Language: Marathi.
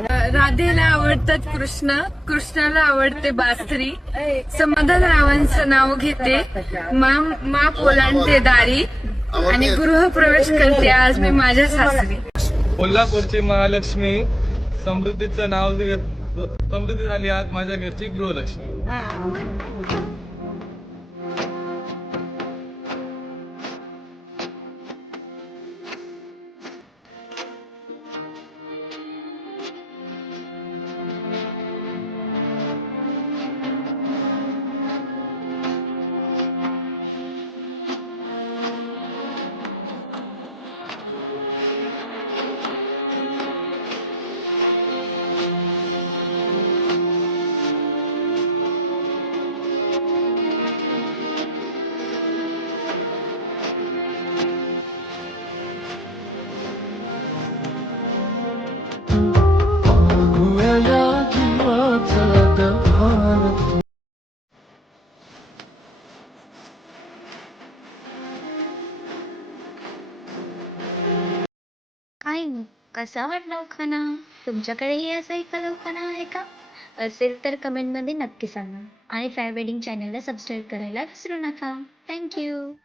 राधेला आवडतात कृष्ण, कृष्णाला आवडते बासरी. समाधानरावांचं नाव घेते, मा ओलांडते दारी आणि गृहप्रवेश करते आज मी माझ्या सासरी. कोल्हापूरची महालक्ष्मी समृद्धीचं नाव समृद्धी झाली आज माझ्या घरची गृहलक्ष्मी. काय कसा वाटला खाना? तुमच्याकडेही असा एखादा खाना आहे का? असेल तर कमेंटमध्ये नक्की सांगा आणि फेअर वेडिंग चॅनलला सबस्क्राईब करायला विसरू नका. थँक्यू.